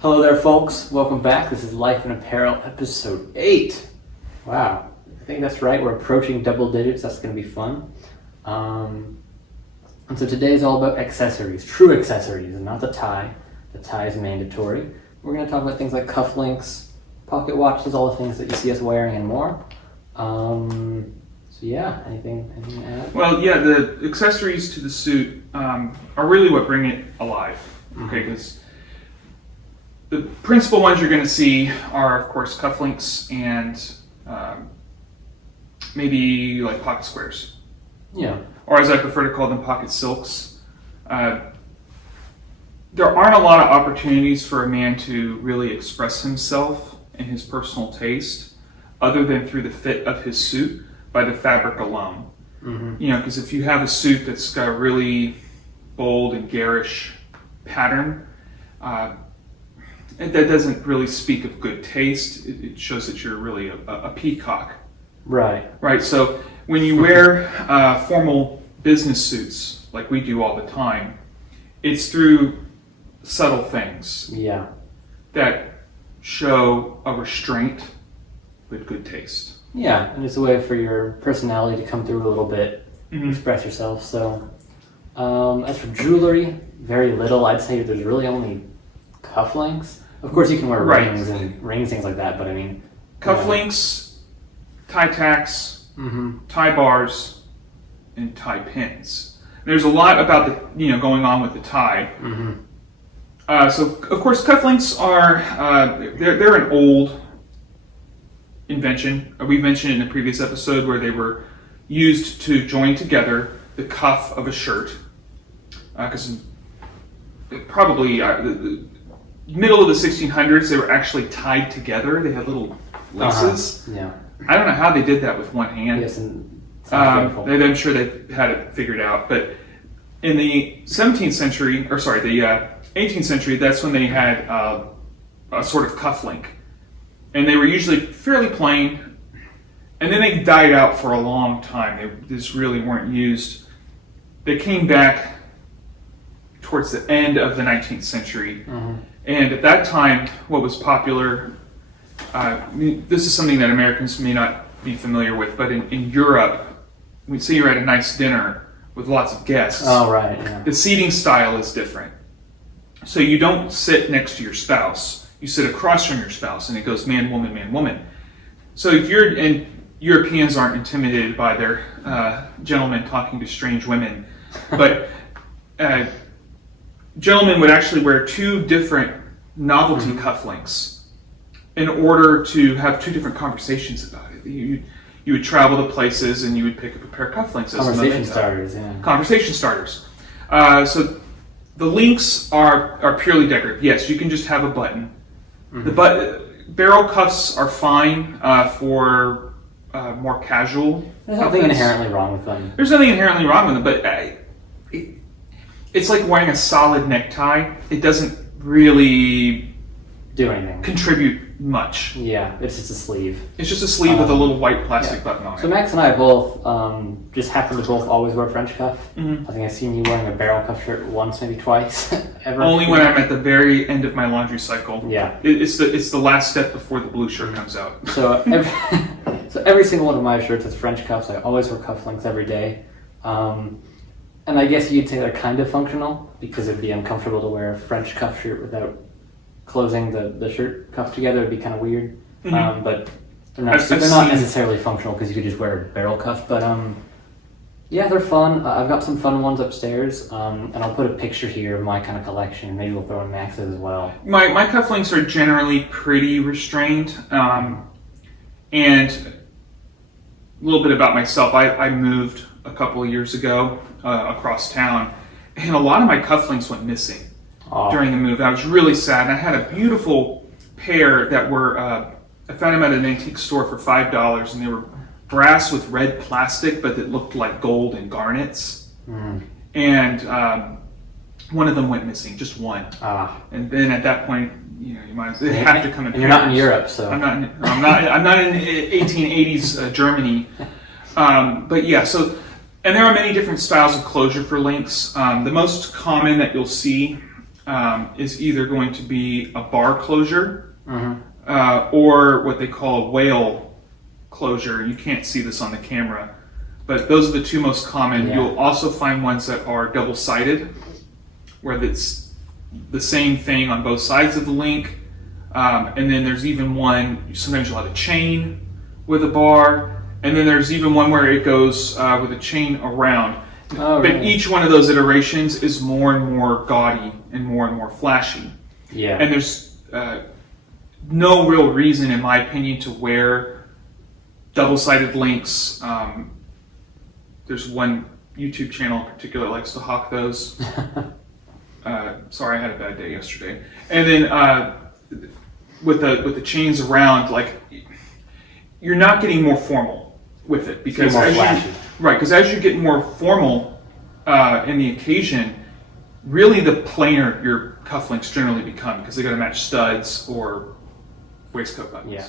Hello there, folks. Welcome back. This is Life in Apparel, episode 8. Wow, I think that's right. We're approaching double digits. That's going to be fun. And so today is all about accessories, true accessories, and not the tie. The tie is mandatory. We're going to talk about things like cufflinks, pocket watches, all the things that you see us wearing, and more. So yeah, anything to add? Well, yeah, the accessories to the suit are really what bring it alive. Okay, because the principal ones you're going to see are, of course, cufflinks and maybe like pocket squares. Yeah. Or as I prefer to call them, pocket silks. There aren't a lot of opportunities for a man to really express himself and his personal taste other than through the fit of his suit by the fabric alone. Mm-hmm. You know, because if you have a suit that's got a really bold and garish pattern, that doesn't really speak of good taste. It shows that you're really a peacock. Right. Right. So when you wear formal business suits, like we do all the time, it's through subtle things. Yeah. That show a restraint with good taste. Yeah, and it's a way for your personality to come through a little bit, express yourself. So, as for jewelry, very little. I'd say there's really only cufflinks. Of course, you can wear rings, things like that. But I mean, cufflinks, tie tacks, tie bars, and tie pins. There's a lot about the going on with the tie. So of course, cufflinks are they're an old invention. We mentioned in a previous episode where they were used to join together the cuff of a shirt, because probably the middle of the 1600s they were actually tied together. They had little laces. Yeah. I don't know how they did that with one hand. Yes, and I'm sure they had it figured out. But in the 17th century, or sorry, the 18th century, that's when they had a sort of cufflink. And they were usually fairly plain. And then they died out for a long time. They just really weren't used. They came back towards the end of the 19th century. And at that time, what was popular, this is something that Americans may not be familiar with, but in Europe, we'd say you're at a nice dinner with lots of guests. Oh, right. Yeah. The seating style is different. So you don't sit next to your spouse. You sit across from your spouse, and it goes man, woman, man, woman. So and Europeans aren't intimidated by their gentlemen talking to strange women, but gentlemen would actually wear two different novelty cufflinks in order to have two different conversations about it. You would travel to places and you would pick up a pair of cufflinks. Conversation starters, yeah. Conversation starters. So the links are purely decorative. Yes, you can just have a button. The barrel cuffs are fine for more casual. There's nothing inherently wrong with them. There's nothing inherently wrong with them, but it's like wearing a solid necktie. It doesn't really do anything. Contribute much. Yeah, it's just a sleeve. It's just a sleeve with a little white plastic button on it. So Max and I both just happen to both always wear French cuff. I think I've seen you wearing a barrel cuff shirt once, maybe twice. Ever. Only when I'm at the very end of my laundry cycle. Yeah. It's the last step before the blue shirt comes out. So every single one of my shirts has French cuffs. I always wear cufflinks every day. And I guess you'd say they're kind of functional because it'd be uncomfortable to wear a French cuff shirt without closing the shirt cuff together. It'd be kind of weird. But they're not necessarily functional because you could just wear a barrel cuff. But yeah, they're fun. I've got some fun ones upstairs, and I'll put a picture here of my kind of collection. Maybe we'll throw in Max's as well. My cufflinks are generally pretty restrained. And a little bit about myself. I moved a couple of years ago across town, and a lot of my cufflinks went missing during the move. I was really sad, and I had a beautiful pair that were I found them at an antique store for $5, and they were brass with red plastic, but it looked like gold and garnets. And one of them went missing, just one. And then at that point, you might have to come in. And you're not in Europe, so I'm not in 1880s Germany. But yeah, so And there are many different styles of closure for links. The most common that you'll see is either going to be a bar closure Mm-hmm. or what they call a whale closure. You can't see this on the camera, but those are the two most common. Yeah. You'll also find ones that are double-sided, where it's the same thing on both sides of the link. And then there's even one, sometimes you'll have a chain with a bar, and then there's even one where it goes with a chain around. Oh, But really? each one of those iterations is more and more gaudy and more flashy. Yeah. And there's no real reason, in my opinion, to wear double-sided links. There's one YouTube channel in particular that likes to hawk those. Sorry, I had a bad day yesterday. And then with the chains around, like, you're not getting more formal with it because more as flashy. because as you get more formal in the occasion, really the plainer your cufflinks generally become because they got to match studs or waistcoat buttons. Yeah.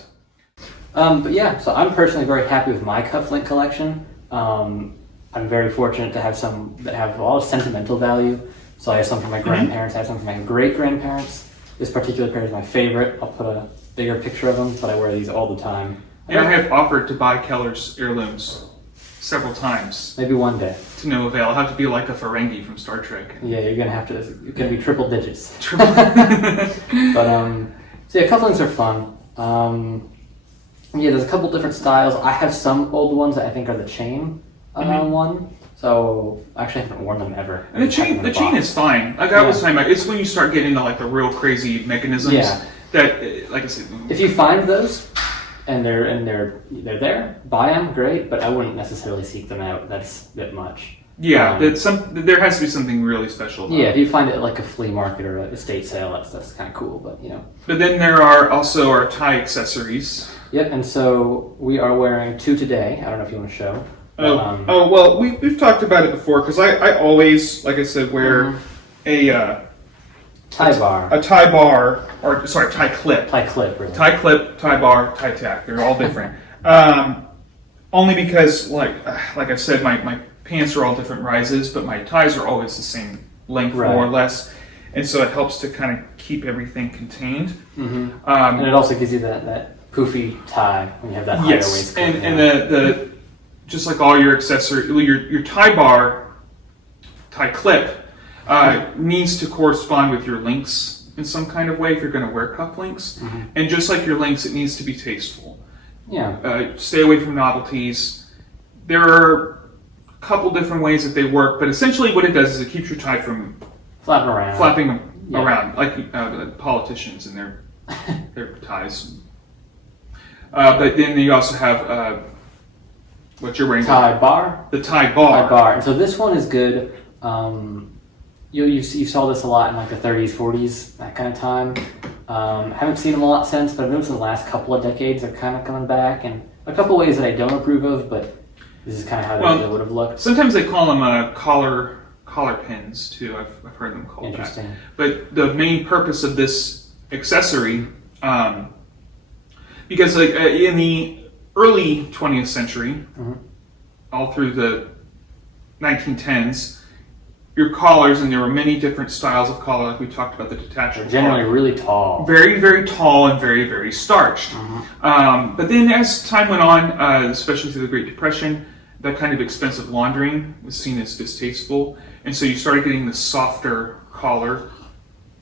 But yeah, so I'm personally very happy with my cufflink collection. I'm very fortunate to have some that have a lot of sentimental value. So I have some from my grandparents, I have some from my great-grandparents. This particular pair is my favorite. I'll put a bigger picture of them, but I wear these all the time. Yeah, I have offered to buy Keller's heirlooms several times. Maybe one day. To no avail. I'll have to be like a Ferengi from Star Trek. Yeah, you're gonna be triple digits. Triple. But so yeah, cufflinks are fun. Yeah, there's a couple different styles. I have some old ones that I think are the chain one. So actually, I haven't worn them ever. And the chain is fine. Like I was talking about, it's when you start getting into like the real crazy mechanisms that, like I said, if you find those and they're there, buy them, great. But I wouldn't necessarily seek them out. That's a bit much. Yeah, there has to be something really special about it. Yeah, if you find it at like a flea market or a estate sale, that's kind of cool. But you know. But then there are also our tie accessories. Yep, and so we are wearing two today. I don't know if you want to show. Well, we've talked about it before because I always, like I said, wear a tie bar. A tie bar, or sorry, tie clip. Tie clip, really. Tie clip, tie bar, tie tack. They're all different. Only because, like I said, my pants are all different rises, but my ties are always the same length, more or less. And so it helps to kind of keep everything contained. Mm-hmm. And it also gives you that poofy tie when you have that higher waistcoat. And the just like all your accessories, your tie bar, tie clip needs to correspond with your links in some kind of way if you're going to wear cufflinks. Mm-hmm. And just like your links, it needs to be tasteful. Yeah. Stay away from novelties. There are a couple different ways that they work, but essentially what it does is it keeps your tie from flapping around, like politicians and their ties. But then you also have what you're wearing. Tie bar. The tie bar. Tie bar. And so this one is good. You saw this a lot in like the 30s, 40s, that kind of time. Haven't seen them a lot since, but I've noticed in the last couple of decades they're kind of coming back, and a couple ways that I don't approve of, but this is kind of how they would have looked. Sometimes they call them collar pins too. I've heard them called Interesting. that. But the main purpose of this accessory, because like in the early 20th century, all through the 1910s, your collars, and there were many different styles of collar, like we talked about the detachable. Generally really tall. Very, very tall and very, very starched. But then as time went on, especially through the Great Depression, that kind of expensive laundering was seen as distasteful. And so you started getting the softer collar,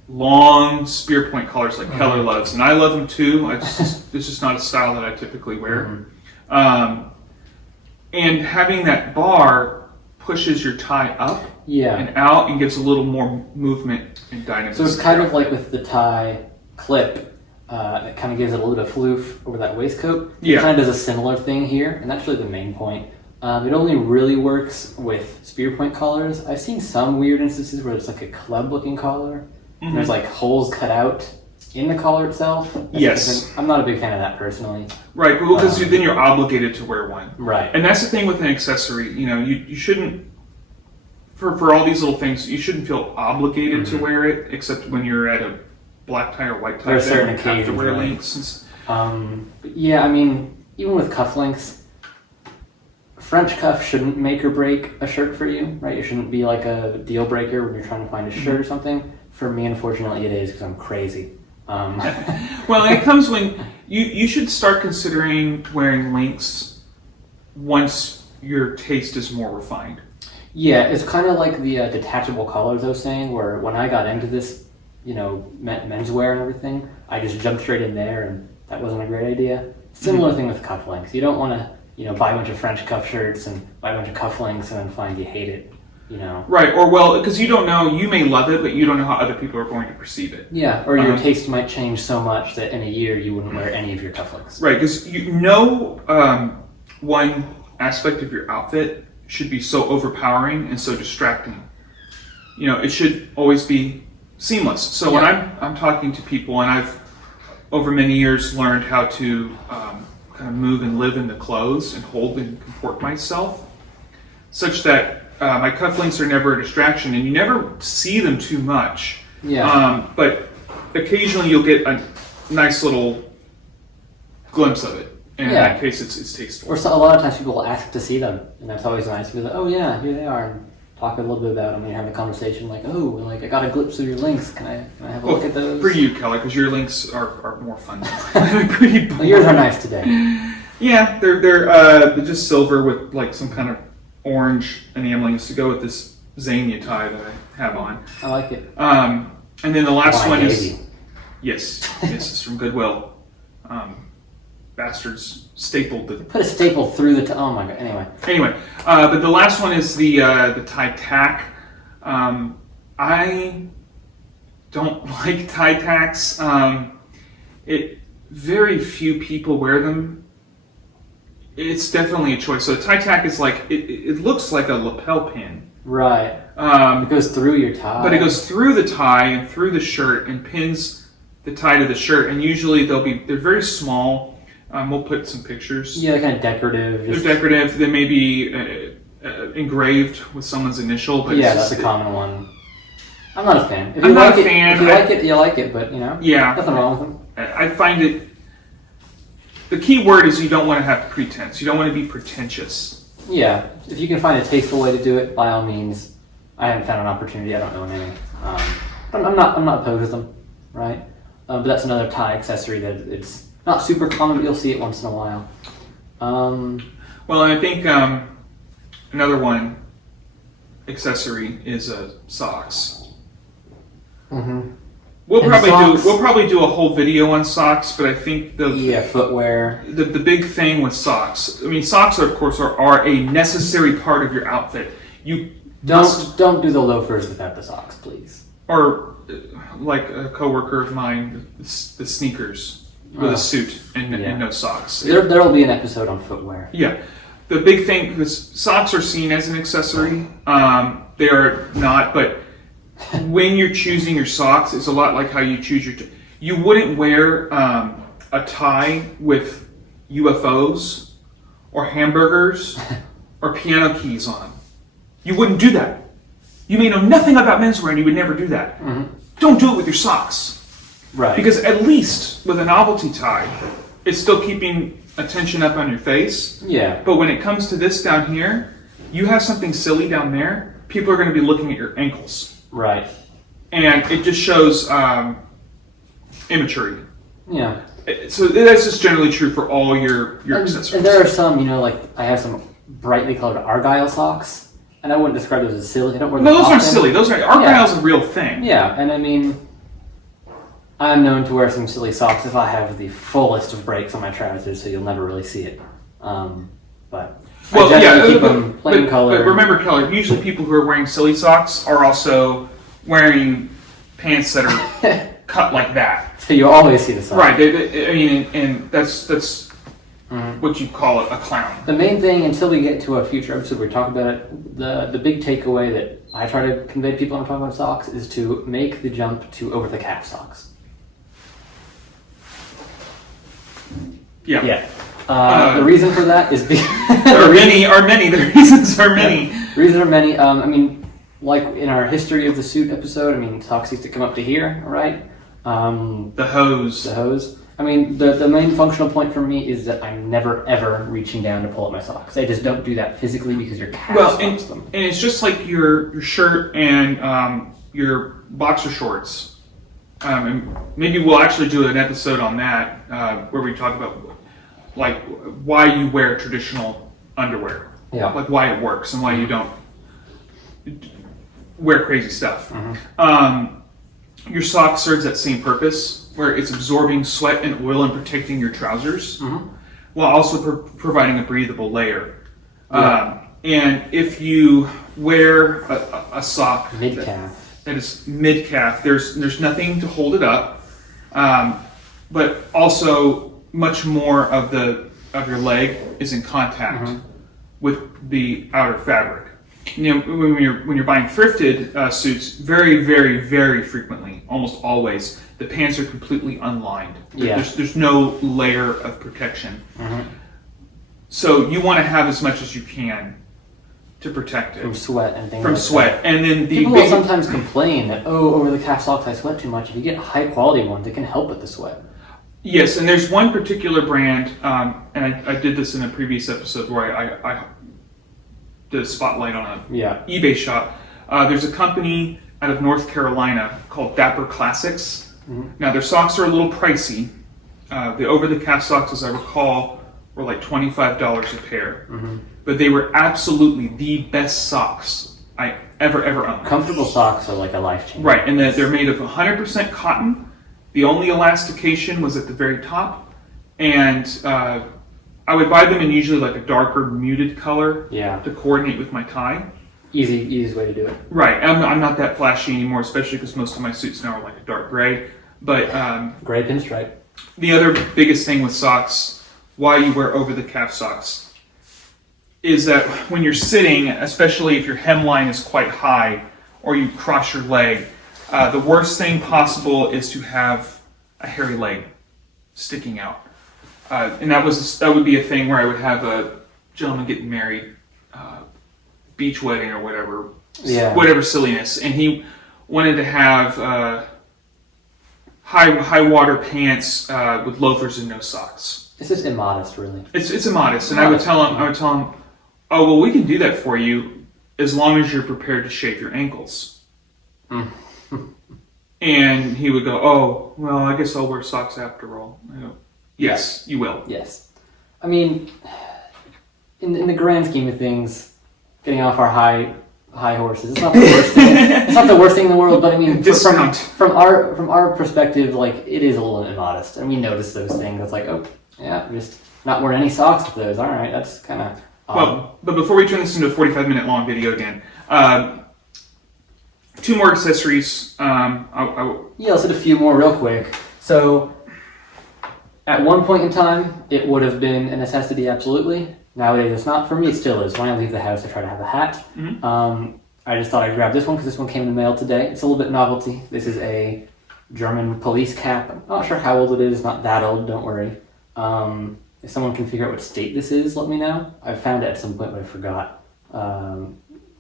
long spear point collars like Keller loves. And I love them too. It's just not a style that I typically wear. And having that bar pushes your tie up and out and gives a little more movement and dynamism. So it's kind of like with the tie clip, it kind of gives it a little bit of floof over that waistcoat. It kind of does a similar thing here, and that's really the main point. It only really works with spear point collars. I've seen some weird instances where it's like a club looking collar. And there's like holes cut out in the collar itself. I'm not a big fan of that personally. Right, well, because then you're obligated to wear one. Right. And that's the thing with an accessory. You know, you shouldn't, for all these little things, you shouldn't feel obligated to wear it, except when you're at a black tie or white tie. There are certain you have to wear occasions, links. Yeah, I mean, even with cufflinks, French cuff shouldn't make or break a shirt for you, right? It shouldn't be like a deal breaker when you're trying to find a shirt or something. For me, unfortunately, it is because I'm crazy. Well, it comes when you should start considering wearing links once your taste is more refined. Yeah, it's kind of like the detachable collars I was saying, where when I got into this, menswear and everything, I just jumped straight in there, and that wasn't a great idea. Similar thing with cufflinks. You don't want to, buy a bunch of French cuff shirts and buy a bunch of cufflinks and then find you hate it, Right, or well, because you don't know, you may love it, but you don't know how other people are going to perceive it. Yeah, or your taste might change so much that in a year you wouldn't wear any of your cufflinks. Right, because one aspect of your outfit should be so overpowering and so distracting. It should always be seamless. So when I'm talking to people, and I've over many years learned how to kind of move and live in the clothes and hold and comport myself, such that my cufflinks are never a distraction, and you never see them too much. Yeah. But occasionally you'll get a nice little glimpse of it. And in that case, it's tasteful. Or a lot of times people will ask to see them, and that's always nice. Be like, oh yeah, here they are, and talk a little bit about them, and have a conversation like, I got a glimpse of your links. Can I have a look at those? For you, Kelly, because your links are more fun. Pretty boring. Well, yours are nice today. Yeah, they're just silver with like some kind of orange enamelings to go with this Zania tie that I have on. I like it. And then the last one is you. yes, it's from Goodwill. Bastards stapled the. Put a staple through the. Oh my god. Anyway, but the last one is the tie tack. I don't like tie tacks. Very few people wear them. It's definitely a choice. So a tie tack is like it looks like a lapel pin. Right. It goes through your tie. But it goes through the tie and through the shirt and pins the tie to the shirt. And usually they're very small. We'll put some pictures. Yeah, kind of decorative. They're decorative. They may be engraved with someone's initial. But yeah, that's a common one. I'm not a fan. If I'm you not like a fan. If you like it, you like it. But yeah, nothing wrong with them. I find it. The key word is you don't want to have pretense. You don't want to be pretentious. Yeah, if you can find a tasteful way to do it, by all means. I haven't found an opportunity. I don't know any. I'm not opposed to them, right? But that's another tie accessory that it's not super common, but you'll see it once in a while. Well, and I think another one accessory is socks. Mm-hmm. We'll probably do a whole video on socks, but I think footwear. The big thing with socks. I mean, socks are, of course are a necessary part of your outfit. You don't do the loafers without the socks, please. Or like a coworker of mine, the sneakers with a suit and no socks. There'll be an episode on footwear. Yeah, the big thing, because socks are seen as an accessory. They are not, but when you're choosing your socks, it's a lot like how you choose your. You wouldn't wear a tie with UFOs or hamburgers or piano keys on them. You wouldn't do that. You may know nothing about menswear and you would never do that. Mm-hmm. Don't do it with your socks. Right. Because at least with a novelty tie, it's still keeping attention up on your face. Yeah. But when it comes to this down here, you have something silly down there, people are going to be looking at your ankles. Right. And it just shows immaturity. Yeah. So that's just generally true for all your accessories. And there are some, like I have some brightly colored Argyle socks. And I wouldn't describe those as silly. I don't wear them No, those often. aren't silly. Argyle's a real thing. Yeah, and I mean, I'm known to wear some silly socks if I have the fullest of breaks on my trousers, so you'll never really see it. But I generally keep them plain color. But remember, Keller, usually people who are wearing silly socks are also wearing pants that are cut like that. So you always see the socks. Right. And that's what you call a clown. The main thing, until we get to a future episode where we talk about it, the big takeaway that I try to convey to people when I'm talking about socks is to make the jump to over-the-calf socks. Yeah. Yeah. The reason for that is because... The reasons are many. The reasons are many. I mean, like in our history of the suit episode, socks used to come up to here, right? The hose. The hose. I mean, the main functional point for me is that I'm never, ever reaching down to pull up my socks. I just don't do that physically because your calf stops them. And it's just like your shirt and your boxer shorts. And maybe we'll actually do an episode on that where we talk about like why you wear traditional underwear, like why it works and why you don't wear crazy stuff. Your sock serves that same purpose, where it's absorbing sweat and oil and protecting your trousers, while also providing a breathable layer. And if you wear a sock mid-calf, that is mid-calf, there's nothing to hold it up, but also much more of your leg is in contact with the outer fabric. You know, when you're buying thrifted suits, very, very, very frequently, almost always, the pants are completely unlined. There's no layer of protection. So you want to have as much as you can to protect it from sweat and things. And then people will sometimes complain that over the calf socks I sweat too much. If you get high quality ones, it can help with the sweat. Yes, and there's one particular brand, and I did this in a previous episode where I did a spotlight on an eBay shop. There's a company out of North Carolina called Dapper Classics. Now their socks are a little pricey. The over-the-calf socks, as I recall, were like $25 a pair. But they were absolutely the best socks I ever owned. Comfortable socks are like a life changer. Right, and they're made of 100% cotton. The only elastication was at the very top, and I would buy them in usually like a darker muted color to coordinate with my tie. Easiest way to do it. Right, I'm not that flashy anymore, especially because most of my suits now are like a dark gray. But gray pinstripe. The other biggest thing with socks, why you wear over the calf socks, is that when you're sitting, especially if your hemline is quite high or you cross your leg, the worst thing possible is to have a hairy leg sticking out. And that would be a thing where I would have a gentleman getting married, beach wedding or whatever silliness, and he wanted to have high water pants with loafers and no socks. It's just immodest, really. It's immodest, and I would tell him, oh well, we can do that for you as long as you're prepared to shave your ankles. And he would go, oh well, I guess I'll wear socks after all. I go, yes, you will. Yes. I mean, in the grand scheme of things, getting off our high horses, it's not the worst thing. It's not the worst thing in the world, but I mean, from our perspective, like, it is a little immodest, and we notice those things. It's like, oh yeah, just not wearing any socks with those. All right, that's kind of well. But before we turn this into a 45-minute long video again, 2 more accessories. Let's hit a few more real quick. So, at one point in time, it would have been a necessity, absolutely. Nowadays, it's not. For me, it still is. When I leave the house, I try to have a hat. I just thought I'd grab this one because this one came in the mail today. It's a little bit novelty. This is a German police cap. I'm not sure how old it is. Not that old, don't worry. If someone can figure out what state this is, let me know. I found it at some point, but I forgot.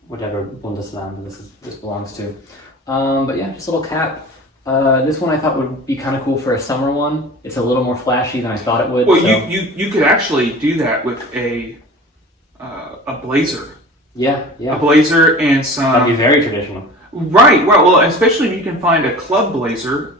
Whatever Bundesland this belongs to. But yeah, just a little cap. This one I thought would be kind of cool for a summer one. It's a little more flashy than I thought it would. Well, you could actually do that with a blazer. Yeah. A blazer and some. That'd be very traditional. Right. Well, especially if you can find a club blazer.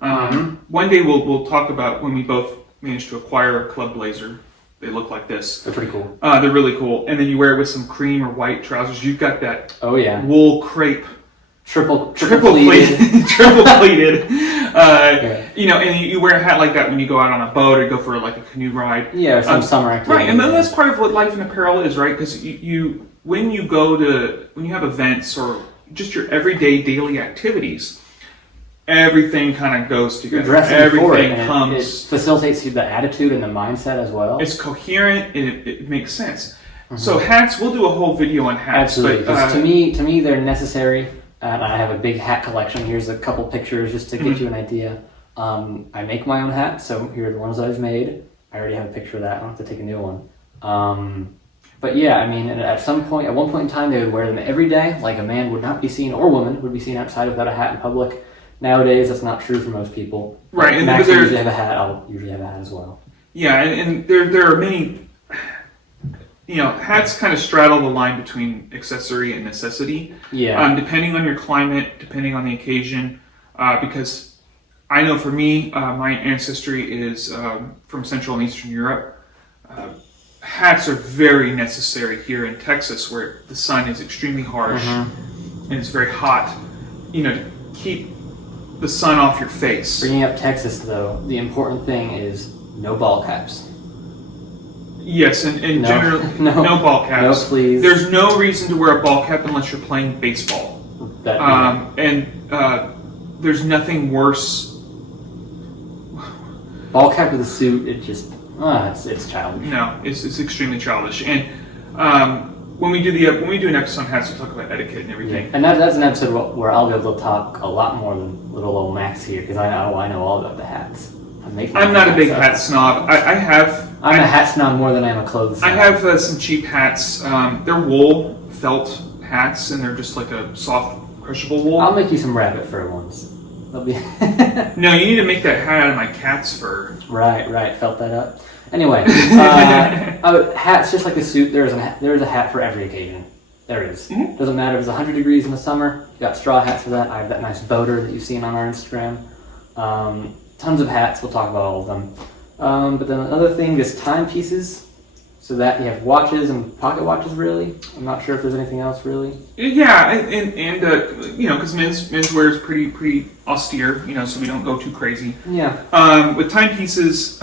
One day we'll talk about when we both managed to acquire a club blazer. They look like this. They're pretty cool. They're really cool. And then you wear it with some cream or white trousers. You've got that. Oh yeah. Wool crepe. Triple pleated. Triple pleated. You know, and you wear a hat like that when you go out on a boat or go for like a canoe ride. Yeah, or some summer activity. Right, and then that's part of what life in apparel is, right? Because when you have events or just your everyday daily activities, everything kind of goes together. You're dressing everything for it, comes. It facilitates the attitude and the mindset as well. It's coherent and it makes sense. So hats, we'll do a whole video on hats. Absolutely, because to me they're necessary. And I have a big hat collection. Here's a couple pictures just to give you an idea. I make my own hats, so here are the ones that I've made. I already have a picture of that. I don't have to take a new one. But yeah, I mean, at one point in time, they would wear them every day. Like, a man would not be seen, or woman would be seen outside without a hat in public. Nowadays, that's not true for most people. Right. And Max will usually have a hat. I'll usually have a hat as well. Yeah, and there are many. hats kind of straddle the line between accessory and necessity. Yeah. Depending on your climate, depending on the occasion, because I know for me, my ancestry is from Central and Eastern Europe. Hats are very necessary here in Texas, where the sun is extremely harsh and it's very hot. To keep the sun off your face. Bringing up Texas, though, the important thing is no ball caps. Yes, and No. generally, No. no ball caps. No, please. There's no reason to wear a ball cap unless you're playing baseball. There's nothing worse. Ball cap with a suit, it's childish. No, it's extremely childish. And when we do an episode on hats, we'll talk about etiquette and everything. Yeah. And that's an episode where I'll be able to talk a lot more than little old Max here, because I know all about the hats. I'm not a big hat snob. I'm a hat snob more than I am a clothes snob. I have some cheap hats. They're wool felt hats, and they're just like a soft, crushable wool. I'll make you some rabbit fur ones. They'll be No, you need to make that hat out of my cat's fur. Right. Felt that up. Anyway, hats just like a suit. There is a hat for every occasion. There is. Mm-hmm. Doesn't matter if it's 100 degrees in the summer. You got straw hats for that. I have that nice boater that you've seen on our Instagram. Tons of hats. We'll talk about all of them. But then another thing is timepieces. So that you have watches and pocket watches. Really, I'm not sure if there's anything else really. Yeah, and because men's wear is pretty austere. So we don't go too crazy. Yeah. With timepieces,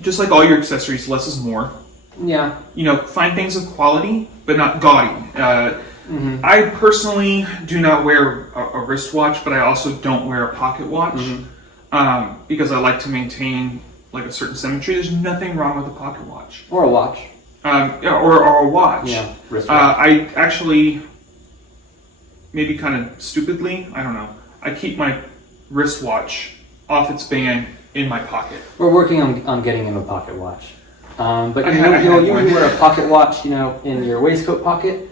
just like all your accessories, less is more. Yeah. Find things of quality, but not gaudy. I personally do not wear a wristwatch, but I also don't wear a pocket watch because I like to maintain like a certain symmetry. There's nothing wrong with a pocket watch. Or a watch. Or a watch. Yeah, wristwatch. I actually, maybe kind of stupidly, I don't know, I keep my wristwatch off its band in my pocket. We're working on getting him a pocket watch. But I had you'll one. wear a pocket watch, in your waistcoat pocket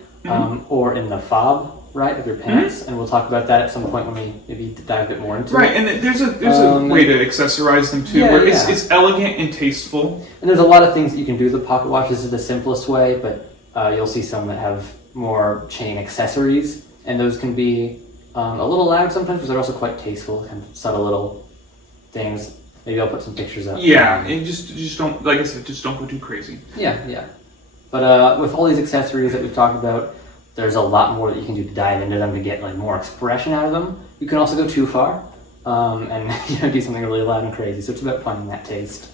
or in the fob, right, of your pants. And we'll talk about that at some point when we maybe dive a bit more into it. Right, and there's a way to accessorize them too, where it's elegant and tasteful. And there's a lot of things that you can do with the pocket watch. This is the simplest way, but you'll see some that have more chain accessories, and those can be a little loud sometimes, but they're also quite tasteful, kind of subtle little things. Maybe I'll put some pictures up. Yeah, and just don't, like I said, just don't go too crazy. Yeah. But with all these accessories that we've talked about, there's a lot more that you can do to dive into them to get like more expression out of them. You can also go too far and do something really loud and crazy. So it's about finding that taste,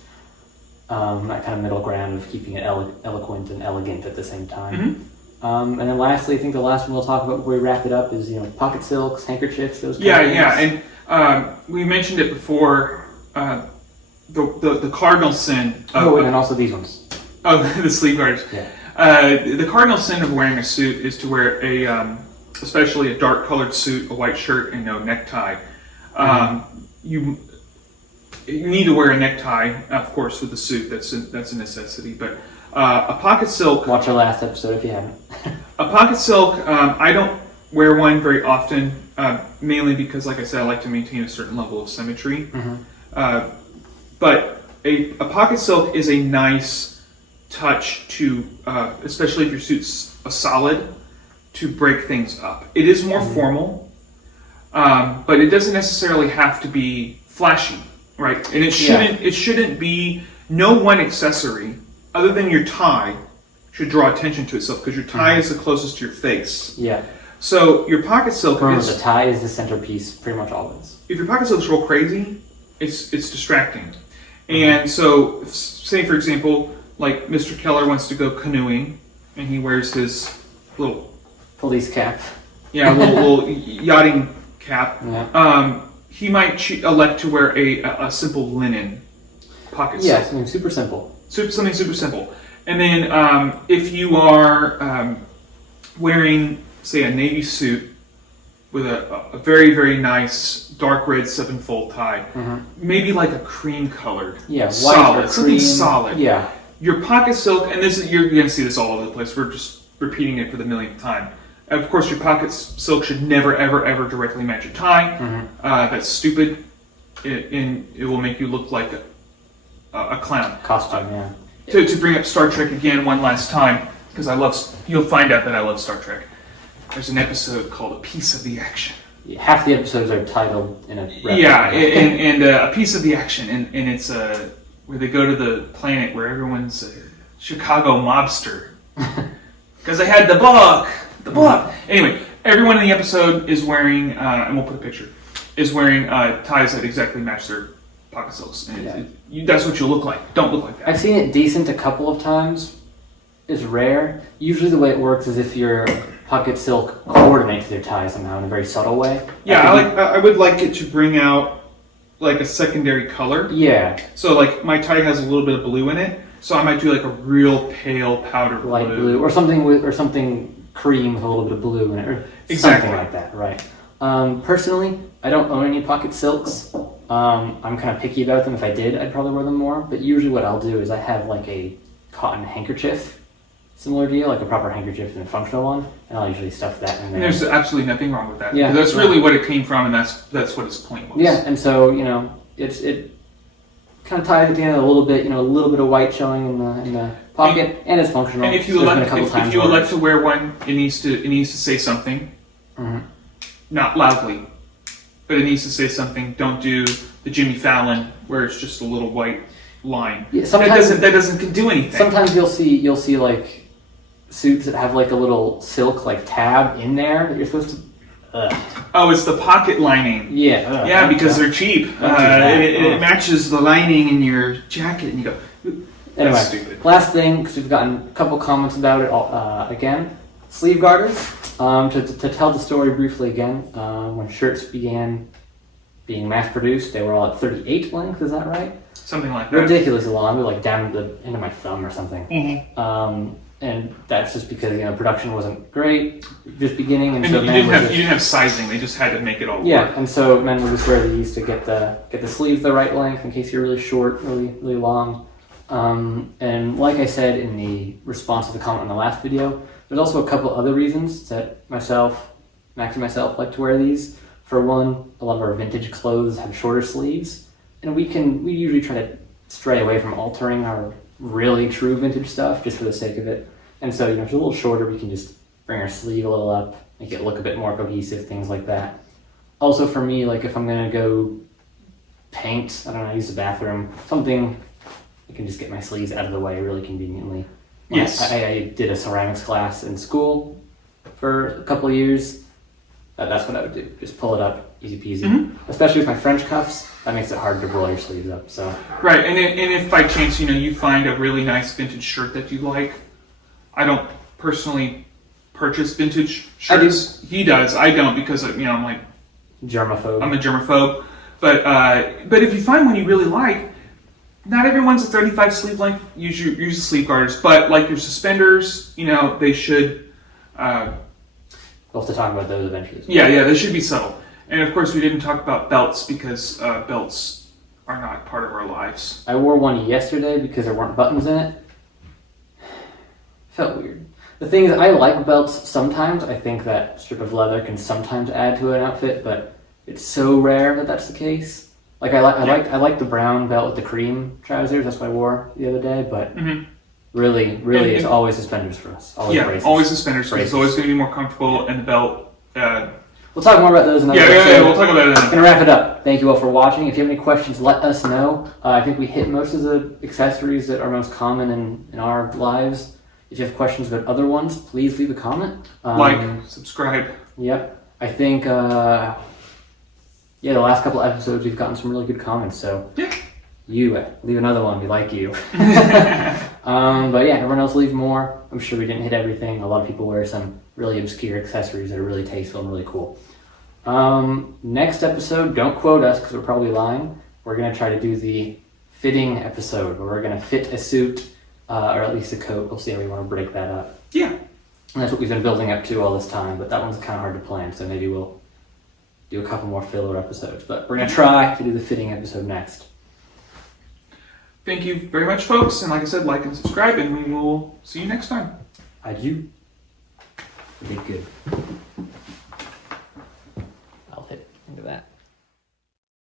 that kind of middle ground of keeping it eloquent and elegant at the same time. And then lastly, I think the last one we'll talk about before we wrap it up is pocket silks, handkerchiefs, those kind of things. And we mentioned it before. The cardinal sin. And then also these ones. Oh, the sleeve guards. Yeah. The cardinal sin of wearing a suit is to wear especially a dark colored suit, a white shirt, and no necktie. You need to wear a necktie, of course, with the suit. That's a necessity. But a pocket silk. Watch our last episode if you haven't. A pocket silk. I don't wear one very often, mainly because, like I said, I like to maintain a certain level of symmetry. But a pocket silk is a nice touch to, especially if your suit's a solid, to break things up. It is more formal, but it doesn't necessarily have to be flashy, right? And it shouldn't be, no one accessory other than your tie should draw attention to itself, because your tie is the closest to your face. Yeah. So your pocket silk the tie is the centerpiece pretty much always. If your pocket silk's real crazy, it's distracting. And so, say for example, like Mr. Keller wants to go canoeing, and he wears his little police cap. Yeah, little yachting cap. Yeah. He might elect to wear a simple linen pocket silk. Yeah, something super simple. Something super simple. And then if you are wearing, say, a navy suit with a very, very nice dark red 7-fold tie, maybe like a cream colored, solid, something solid. Yeah. Your pocket silk, and you're going to see this all over the place. We're just repeating it for the millionth time. Of course, your pocket silk should never, ever, ever directly match your tie. That's stupid. It will make you look like a clown. Costume, yeah. to bring up Star Trek again one last time, because you'll find out that I love Star Trek. There's an episode called A Piece of the Action. Half the episodes are titled in a reference. Yeah, and A Piece of the Action, and it's where they go to the planet where everyone's a Chicago mobster. Because they had the book. Anyway, everyone in the episode is wearing, and we'll put a picture, is wearing ties that exactly match their pocket silks. And that's what you look like. Don't look like that. I've seen it decent a couple of times. It's rare. Usually the way it works is if your pocket silk coordinates their tie somehow in a very subtle way. Yeah, I would like it to bring out like a secondary color. Yeah. So like my tie has a little bit of blue in it, so I might do like a real pale powder blue. Light blue or something cream with a little bit of blue in it, or something like that, right? Personally, I don't own any pocket silks. I'm kind of picky about them. If I did, I'd probably wear them more. But usually what I'll do is I have like a cotton handkerchief, similar deal, like a proper handkerchief and a functional one, and I'll usually stuff that in there. And there's absolutely nothing wrong with that. Yeah, that's really what it came from, and that's what its point was. Yeah, and so it kind of ties at the end a little bit, a little bit of white showing in the pocket, and it's functional. And if you elect to wear one, it needs to say something, not loudly, but it needs to say something. Don't do the Jimmy Fallon where it's just a little white line. Yeah, that doesn't do anything. Sometimes you'll see like suits that have like a little silk like tab in there that you're supposed to. Oh, it's the pocket lining. Yeah. Yeah, because they're cheap. It matches the lining in your jacket, and you go. Anyway, that's stupid. Last thing, because we've gotten a couple comments about it again. Sleeve garters. To tell the story briefly again, when shirts began being mass produced, they were all at 38 length. Is that right? Something like that. Ridiculously long. They're like down to the end of my thumb or something. And that's just because production wasn't great, just beginning, and so you didn't have sizing. They just had to make it all work. Yeah, and so men would just wear these to get the sleeves the right length in case you're really short, really long. And like I said in the response to the comment on the last video, there's also a couple other reasons that Max and myself like to wear these. For one, a lot of our vintage clothes have shorter sleeves, and we usually try to stray away from altering our really true vintage stuff just for the sake of it. And so, if it's a little shorter, we can just bring our sleeve a little up, make it look a bit more cohesive, things like that. Also for me, like if I'm gonna go paint, use the bathroom, something, I can just get my sleeves out of the way really conveniently. Yes. I did a ceramics class in school for a couple of years. That's what I would do. Just pull it up, easy peasy. Especially with my French cuffs, that makes it hard to roll your sleeves up. So right, and if by chance you find a really nice vintage shirt that you like, I don't personally purchase vintage shirts. He does. I don't because I'm like germaphobe. I'm a germaphobe. But if you find one you really like, not everyone's a 35 sleeve length. Use the sleeve garters, but like your suspenders, they should. We'll have to talk about those eventually. Yeah, they should be subtle. And of course, we didn't talk about belts because belts are not part of our lives. I wore one yesterday because there weren't buttons in it. Felt weird. The thing is, I like belts sometimes. I think that strip of leather can sometimes add to an outfit, but it's so rare that that's the case. Like I like the brown belt with the cream trousers. That's what I wore the other day. But really, it's always suspenders for us. Braces. Always suspenders. It's always going to be more comfortable, and the belt. We'll talk more about those another episode. Yeah, we'll talk about it. I'm gonna wrap it up. Thank you all for watching. If you have any questions, let us know. I think we hit most of the accessories that are most common in our lives. If you have questions about other ones, please leave a comment. Like, subscribe. Yep. I think, the last couple of episodes we've gotten some really good comments. So you leave another one. We like you. But yeah, everyone else leave more. I'm sure we didn't hit everything. A lot of people wear some really obscure accessories that are really tasteful and really cool. Next episode, don't quote us because we're probably lying. We're going to try to do the fitting episode where we're going to fit a suit or at least a coat. We'll see how we want to break that up. Yeah. And that's what we've been building up to all this time, but that one's kind of hard to plan, so maybe we'll do a couple more filler episodes. But we're going to try to do the fitting episode next. Thank you very much, folks. And like I said, like and subscribe, and we will see you next time. Adieu. You did good.